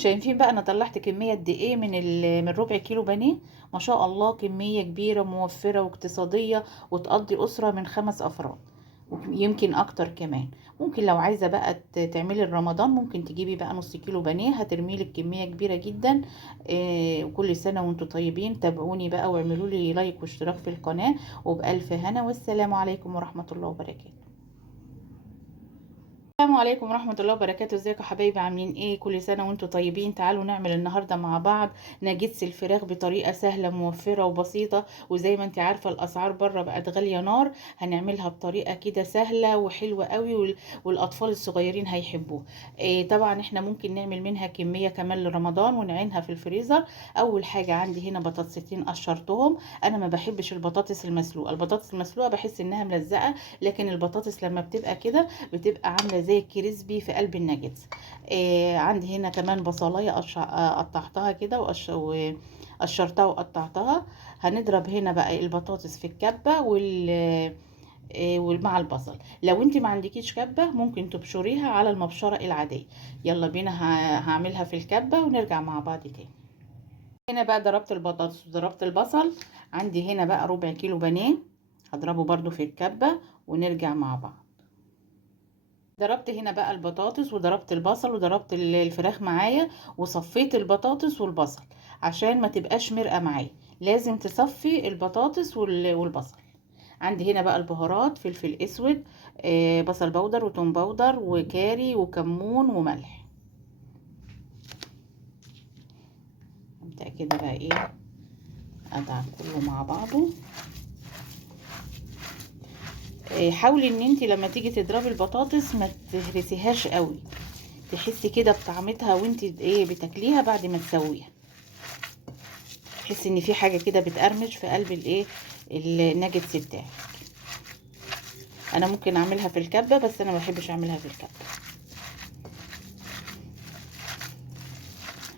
شايفين بقى انا طلعت كميه قد ايه من ربع كيلو بانيه. ما شاء الله كميه كبيره موفره واقتصاديه، وتقضي اسره من 5 افراد، يمكن اكتر كمان. ممكن لو عايزه بقى تعملي الرمضان، ممكن تجيبي بقى نص كيلو بانيه، هترمي لك كميه كبيره جدا. وكل سنه وانتم طيبين. تابعوني بقى واعملوا لي لايك واشتراك في القناه، وبألف هنا، والسلام عليكم ورحمه الله وبركاته. السلام عليكم ورحمة الله وبركاته. ازيكم حبايبي، عاملين ايه؟ كل سنة وانتم طيبين. تعالوا نعمل النهاردة مع بعض ناجتس الفراخ بطريقة سهلة موفرة وبسيطة. وزي ما انت عارفة الاسعار بره بقت غالية نار، هنعملها بطريقة كده سهلة وحلوة قوي، والاطفال الصغيرين هيحبوه. إيه طبعا احنا ممكن نعمل منها كمية كمان لرمضان ونعينها في الفريزر. اول حاجة عندي هنا بطاطستين قشرتهم. انا ما بحبش البطاطس المسلوقة، البطاطس المسلوقة بحس انها ملزقة، لكن البطاطس لما بتبقى كده بتبقى عامله زي الكريسبي في قلب الناجتس. عندي هنا كمان بصلايه قطعتها كده وقشرتها وقطعتها. هنضرب هنا بقى البطاطس في الكبه ومع البصل. لو انت ما عندكيش كبه ممكن تبشريها على المبشره العاديه. يلا بينا، هعملها في الكبه ونرجع مع بعض تاني. هنا بقى ضربت البطاطس وضربت البصل. عندي هنا بقى ربع كيلو بانيه، هضربه برضو في الكبه ونرجع مع بعض. ضربت هنا بقى البطاطس وضربت البصل وضربت الفراخ معايا، وصفيت البطاطس والبصل عشان ما تبقاش مرقة معايا. لازم تصفي البطاطس والبصل. عندي هنا بقى البهارات: فلفل اسود، بصل بودر وتوم بودر وكاري وكمون وملح. ابدأ كده بقى ايه، ادعك كله مع بعضه. حاولي ان انت لما تيجي تضربي البطاطس ما تهرسيهاش قوي، تحسي كده بطعمتها وانت ايه بتاكليها بعد ما تسويها. تحسي ان في حاجه كده بتقرمش في قلب الايه الناجتس بتاعي. انا ممكن اعملها في الكبه، بس انا ما بحبش اعملها في الكبه،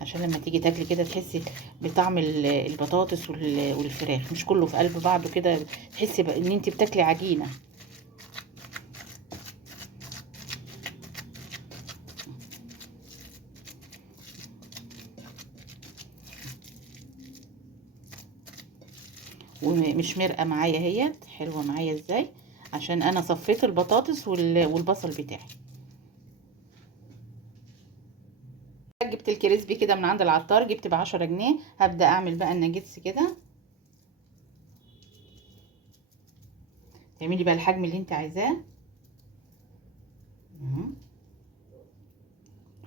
عشان لما تيجي تاكلي كده تحسي بطعم البطاطس والفراخ مش كله في قلب بعضه كده، تحسي ان انت بتاكلي عجينه. ومش مرقه معايا، هي حلوه معايا ازاي؟ عشان انا صفيت البطاطس والبصل بتاعي. جبت الكريسبي كده من عند العطار، جبت ب10 جنيه. هبدأ اعمل بقى الناجتس كده. تعملي بقى الحجم اللي انت عايزاه.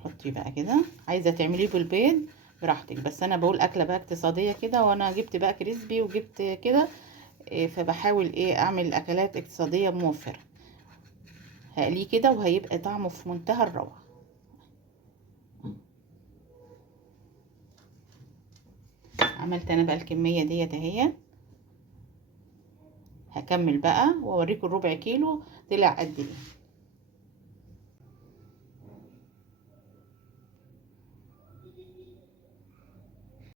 حطي بقى كده. عايزه تعمليه بالبيض براحتك، بس انا بقول اكله بقى اقتصاديه كده، وانا جبت بقى كريسبي وجبت كده. فبحاول ايه اعمل اكلات اقتصاديه موفره. هقليه كده وهيبقى طعمه في منتهى الروعه. عملت انا بقى الكميه ديت اهي. هكمل بقى واوريكم الربع كيلو طلع قد ايه.